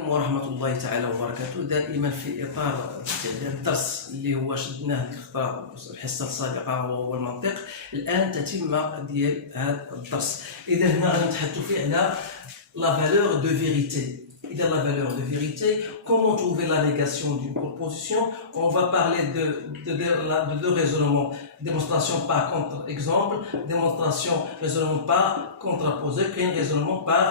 عليكم ورحمة الله تعالى وبركاته. دائما في إطار الدرس اللي هو شدناه الحصة السابقة هو المنطق، الآن تتمة ديال هذا الدرس. إذا هنا غادي نتحدثوا فيه على la valeur de vérité. إذا la valeur de vérité, comment trouver la négation d'une proposition? On va parler de deux raisonnements, démonstration par contre-exemple, démonstration raisonnement par contraposé, puis un raisonnement par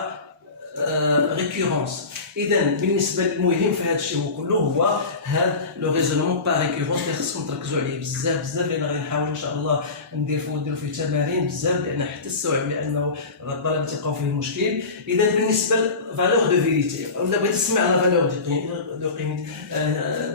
récurrence. إذا بالنسبة للمهم في هذا الشيء كله هو هذا لو ريزونمون باغ ريكورونس اللي خصكم تركزوا عليه بزاف لأن غادي نحاول إن شاء الله نديروا فيه تمارين بزاف لأن حتى السوعب لأنه الطلبة تلقاو فيه المشكل. إذا بالنسبة لفالور دو فيريتي ولا بغيت تسمع على فالور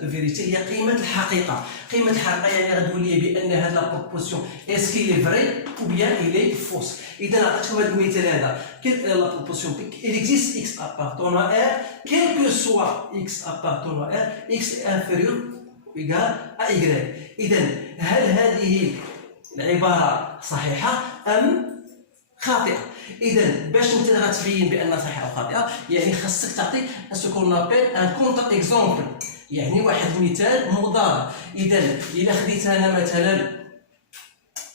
دو فيريتي هي قيمة الحقيقة. قيمة الحقيقة يعني غتقول لي بأن هاد لا بروبوسيون اسكي لي فري أو بيان إلي فوس. إذا عطيتكم هذا المثال هذا la proposition il existe x appartenant à R, quel que soit x appartenant à R, x est inférieur ou égal à y. إذا هل هذه العبارة صحيحة أم خاطئة؟ إذا باش أنت غتبين بأنها صحيحة أو خاطئة يعني خاصك تعطي ce qu'on appelle un contre-exemple، يعني واحد المثال مضاد. إذا إلا خديت أنا مثلا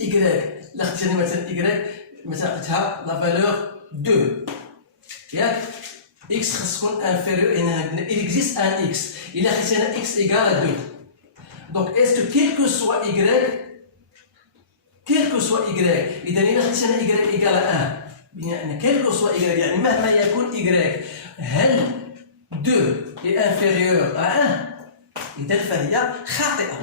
y، إلا خديت أنا مثلا y مثلا عطيتها لا فالور 2 ياك x خاص تكون انفيريور هنا il existe un x إلا خديت أنا x égal à 2 donc est-ce que quel que soit y إذا إلا خديت أنا y égal à 1 يعني quel que soit y يعني مهما يكون y هل 2 est inférieur à 1 إذا فهي خاطئة.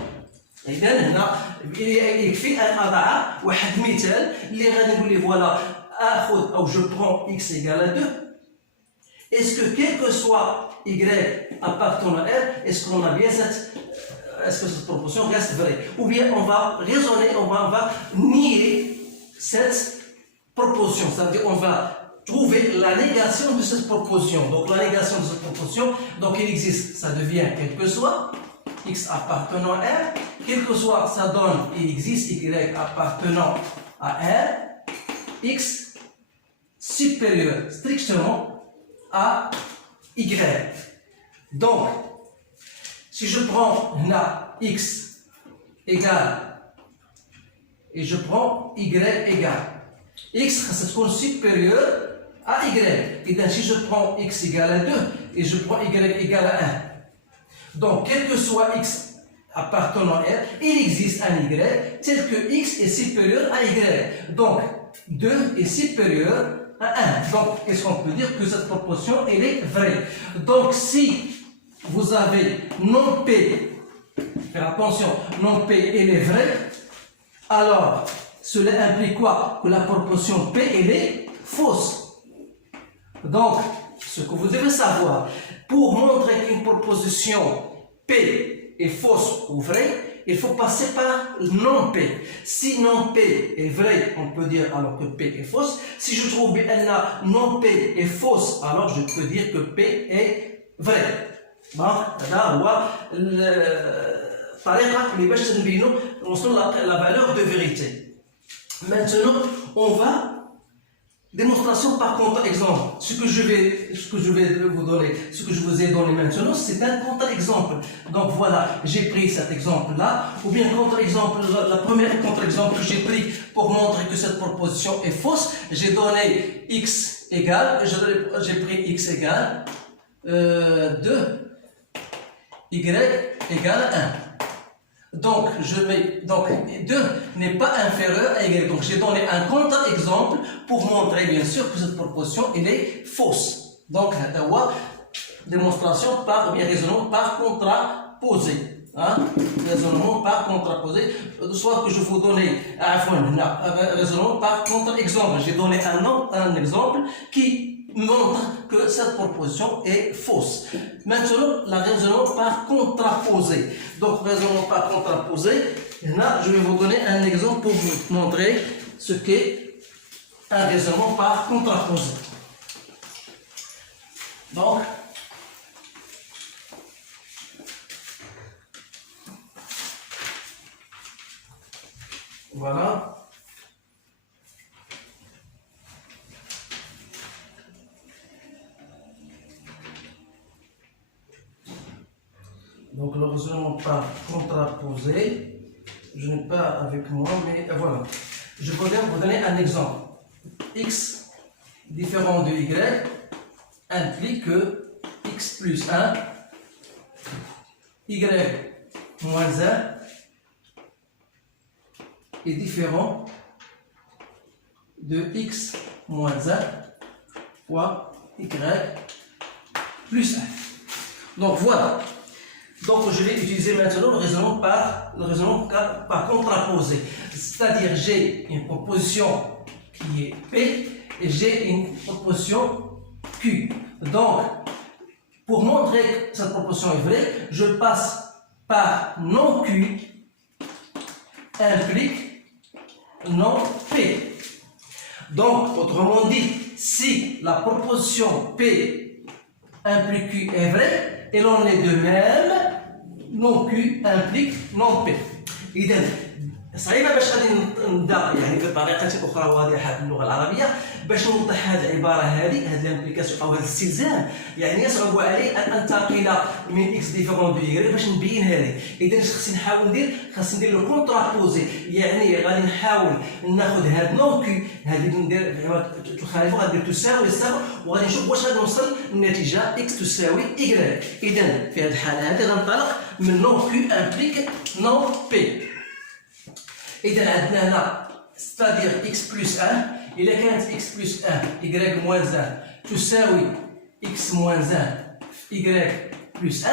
إذا هنا يكفي أن أضع واحد المثال اللي غادي نقول ليه فوالا آخذ أو je prends x égale à 2. Est-ce que quel que soit y appartenant à R, est-ce qu'on a bien est-ce que cette proposition reste vraie? Ou bien on va raisonner, on va nier cette proposition, c'est-à-dire on va trouver la négation de cette proposition. Donc la négation de cette proposition, donc il existe, ça devient quel que soit x appartenant à R, quel que soit ça donne, il existe y appartenant à R, x supérieur strictement à y. Donc, si je prends là x égale et je prends y égale, x c'est supérieur à y. Et donc, si je prends x égale à 2 et je prends y égale à 1, donc quel que soit x appartenant à R, il existe un y tel que x est supérieur à y. Donc, 2 est supérieur à 1. Donc, est-ce qu'on peut dire que cette proposition elle est vraie? Donc, si vous avez non P, faire attention, non P elle est vraie, alors cela implique quoi? Que la proposition P elle est fausse. Donc, ce que vous devez savoir, pour montrer qu'une proposition P est fausse ou vraie, il faut passer par non P. Si non P est vrai, on peut dire alors que P est fausse. Si je trouve bien non P est fausse, alors je peux dire que P est vrai. Donc, هذا هو الطريقة اللي باش نبينوا نوصلوا la valeur de vérité. Maintenant, on va démonstration par contre-exemple. Ce que je vais vous donner, ce que je vous ai donné maintenant, c'est un contre-exemple. Donc voilà, j'ai pris cet exemple-là, ou bien contre-exemple, la première contre-exemple que j'ai pris pour montrer que cette proposition est fausse, j'ai donné x égale, j'ai pris x égale 2, y égale 1. Donc, donc 2 n'est pas inférieur à y. Donc, j'ai donné un contre-exemple pour montrer, bien sûr, que cette proposition, elle est fausse. Donc, démonstration par, bien, raisonnement par contraposé. Hein? Raisonnement par contraposé. Soit que je vous donnais raisonnement par contre-exemple. J'ai donné un exemple qui montre que cette proposition est fausse. Maintenant, la raisonnement par contraposé. Donc, raisonnement par contraposé, là, je vais vous donner un exemple pour vous montrer ce qu'est un raisonnement par contraposé. Donc, voilà. Donc le raisonnement par contraposé, je n'ai pas avec moi, mais voilà. Je vais vous donner un exemple. X différent de Y implique que X plus 1, Y moins 1 est différent de X moins 1 fois Y plus 1. Donc voilà. Donc je vais utiliser maintenant le raisonnement par contraposé. C'est-à-dire j'ai une proposition qui est P et j'ai une proposition Q. Donc pour montrer que cette proposition est vraie, je passe par non Q implique non P. Donc autrement dit, si la proposition P implique Q est vraie, et l'on est de même non Q implique non P. إذا صعيبة باش غادي نبدا يعني بطريقة أخرى واضحة باللغة العربية باش نوضح هذه العبارة هذه الامبليكاسيون أو هذا الاستلزام، يعني يصعب علي أن أنتقل من إكس ديفيرون دو إيغريك باش نبين هذه. إذا اش خصني نحاول ندير؟ خصني ندير لو كونترابوزي، يعني غادي نحاول ناخذ هاد نون كي هذه ندير تخالفو غادي تساوي الصفر وغادي نشوف واش غادي نوصل النتيجة إكس تساوي إيغريك. إذا في هذه الحالة هذه غنطلق من نون كي امبليك نون بي. إذا عندنا هنا c'est-à-dire x plus 1 إذا كانت x plus 1 y moins 1 تساوي x moins 1 y plus 1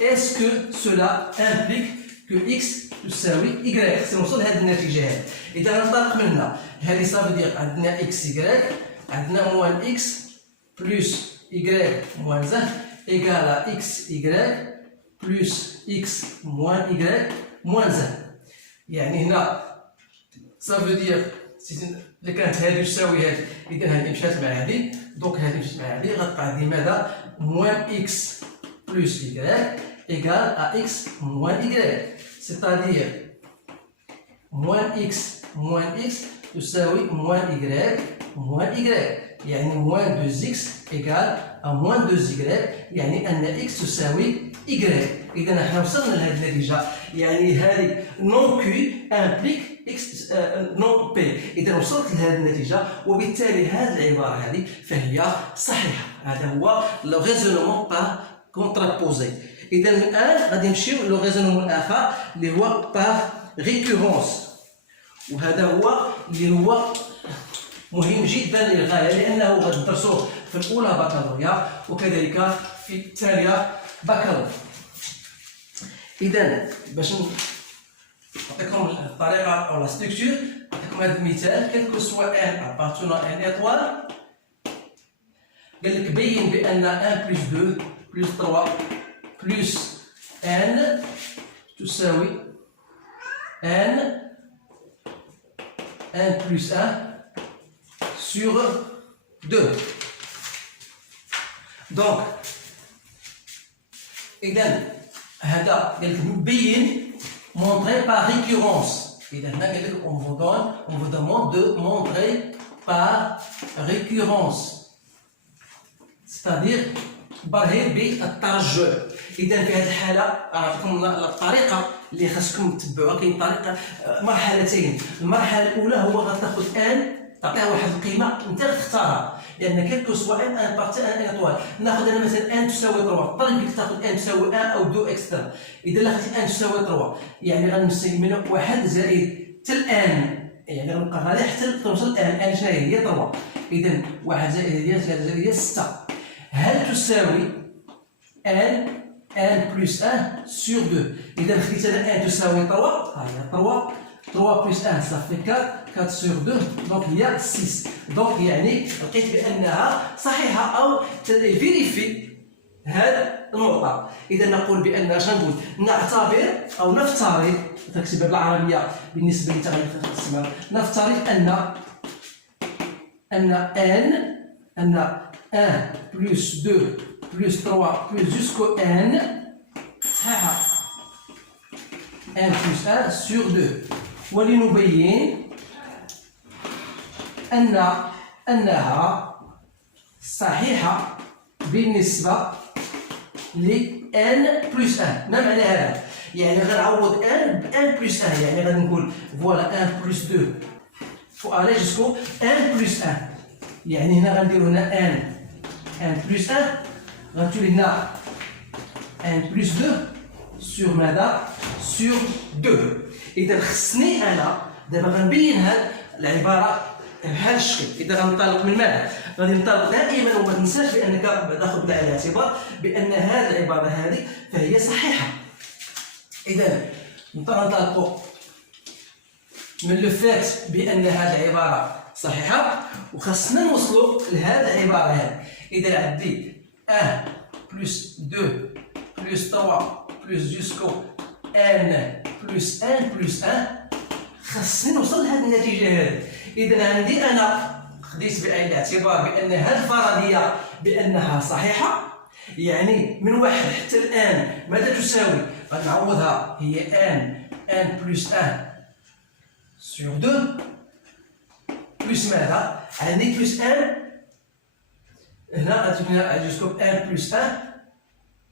est-ce que cela implique que x تساوي y؟ سنوصل لهذه النتيجة هذه. إذا ننطلق منها هذه صافي دير عندنا x y عندنا moins x plus y moins 1 égale à x y plus x moins y moins 1. يعني هنا صافي دير إذا كانت هذه تساوي هذه، إذا هذه مشات مع هذه، دونك هذه مشات مع هذه غتبقى عندي ماذا؟ موان إكس بلس إيكغيك إيكال أ إكس موان إيكغيك، سيتادير موان إكس تساوي موان إيكغيك موان إيكغيك، يعني موان 2 إكس إيكال أ موان 2 إيكغيك، يعني أن إكس تساوي إيكغيك. إذا نحن وصلنا لهذه النتيجة، يعني هذه نون كي امبليك إكس نون بي. إذا وصلت لهذه النتيجة وبالتالي هذه العبارة هذه فهي صحيحة. هذا هو لو ريزونمون بار كونترابوزي. إذا الآن غادي نمشيو لو ريزونمون الآخر اللي هو بار ريكورونس، وهذا هو اللي هو مهم جدا للغاية لأنه غادي ندرسوه في الأولى بكالوريا وكذلك في الثانية بكالوريا. إذا باش نعطيكم الطريقة أو لا ستركتور، نعطيكم هذا المثال كيلكو سوا ان ابارتونون ان ايطوال، قال لك بين بأن ان بلس 2 بلس 3 بلس ان تساوي ان بلس 1 sur 2. دونك إذا هذا قال لك نبين montrer par récurrence. إذا هنا قال لك on vous demande de montrer par récurrence. c'est-à-dire برهن بالترجع. إذا في هذه الحالة أعطيكم الطريقة اللي خاصكم تتبعوها. كاين طريقة مرحلتين. المرحلة الأولى هو غتاخذ ان تعطيها واحد القيمة أنت غتختارها، لأن كيلكو سوا ان بارتي ان ايطوال. ناخذ أنا مثلا ان تساوي 3، طالب لك تاخذ ان تساوي 1 أو 2 إكسترا. إذا لاخذتي ان تساوي 3 يعني غنمسك من 1 زائد حتى الان، يعني غنبقى غادي حتى توصل الان شنو هي 3. إذا 1 زائد هي 3 زائد هي 6. هل تساوي ان بلس 1 sur 2. إذا خديت أنا ان تساوي 3، ها هي 3 بلس 1 صافي 4 sur 2 دونك هي 6. دونك يعني لقيت بأنها صحيحة أو فيريفي هذا المعطى. إذا نقول بأن شنقول نعتبر أو نفترض، تكتبها بالعربية بالنسبة لتغيير الاسم، نفترض أن 1 بلس 2 بلس 3 بلس جوسكو n صحيحة 1 بلس 1 sur 2، ولنبين أنها صحيحة بالنسبة ل ان بلس ان. ما معنى هذا؟ يعني غنعوض ان ب ان بلس ان، يعني غادي نقول فوالا ان بلس 2 فو الي جوسكو ان بلس ان. يعني هنا غنديرو هنا ان بلس ان، غتولي هنا ان بلس 2 سور ماذا؟ سور 2. اذا خصني انا دابا غنبين هاد العباره بهذا الشكل. اذا غنطلق من ماذا؟ غادي ننطلق دائما، وما تنساش بانك تاخذ بعين الاعتبار بان هذه العباره هذه فهي صحيحه. اذا ننطلقوا من لو فات بان هذه العباره صحيحه، وخاصنا نوصلوا لهذه العباره هذه. اذا عندي 1 بلس 2 بلس 3 بلس جوسكو ان بلس 1 بلس 1، خاصني نوصل لهذه النتيجه هذه. اذا عندي انا خديت بعين الاعتبار بان هذه الفرضيه بانها صحيحه، يعني من واحد حتى الان ماذا تساوي؟ غنعوضها هي ان بلس 1 سور 2 بلس ماذا؟ عندي بلس 1 هنا غتجينا جوسكو 1 بلس 1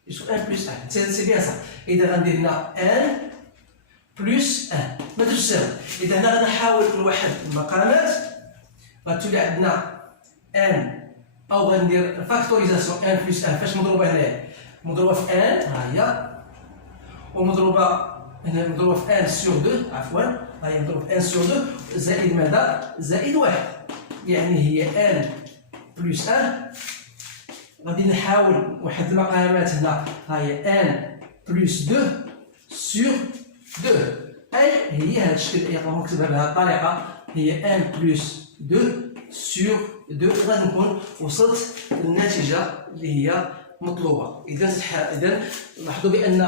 جوسكو 1 بلس 1 سي بيان صح. اذا غندير هنا 1 بلس 1 ماذا تساوي؟ اذا هنا غنحاول نوحد المقامات، غتولي عندنا ان او غندير فاكتوريزاسيون 1 بلس 1 فاش مضروبه هنايا؟ مضروبه في 1 ها هي، ومضروبه هنا مضروبه في 1 سور 2 عفوا ها هي مضروبه في 1 سور 2 زائد ماذا؟ زائد 1، يعني هي 1 بلس 1. غادي نحاول نوحد المقامات هنا ها هي 1 بلس 2 سور 2، اي هي هذا الشكل اللي نكتبها بهذه الطريقه، هي 1 بلس 2 سور 2. غادي نكون وصلت للنتيجه اللي هي مطلوبه. اذا لاحظوا بان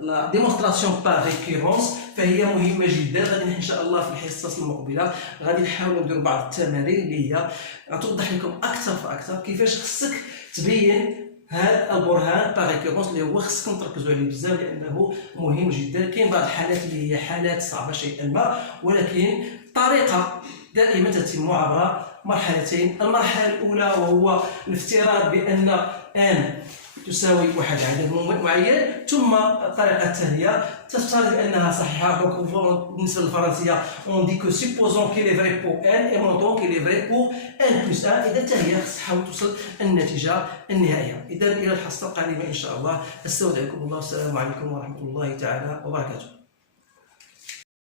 لا ديمونستراسيون بار ريكيرونس فهي مهمه جدا. غادي ان شاء الله في الحصص المقبله غادي نحاولوا نديروا بعض التمارين اللي هي غتوضح لكم اكثر فاكثر كيفاش خصك تبين هذا البرهان بار ريكيرونس اللي هو خصكم تركزوا عليه بزاف لانه مهم جدا. كاين بعض الحالات اللي هي حالات صعبه شيئا ما، ولكن الطريقه دائما تتم عبر مرحلتين. المرحله الاولى وهو الافتراض بان ان تساوي واحد عدد معين، ثم الطريقه الثانيه تفترض بانها صحيحه. دونك بالنسبه للفرنسيه اون دي كو سيبوزون كي لي فري بور ان اي مونطون كي لي فري بور ان بلس ان. اذا حتى هي خص تحاول توصل النتيجه النهائيه. اذا الى الحصه القادمه ان شاء الله، استودعكم الله، والسلام عليكم ورحمه الله تعالى وبركاته.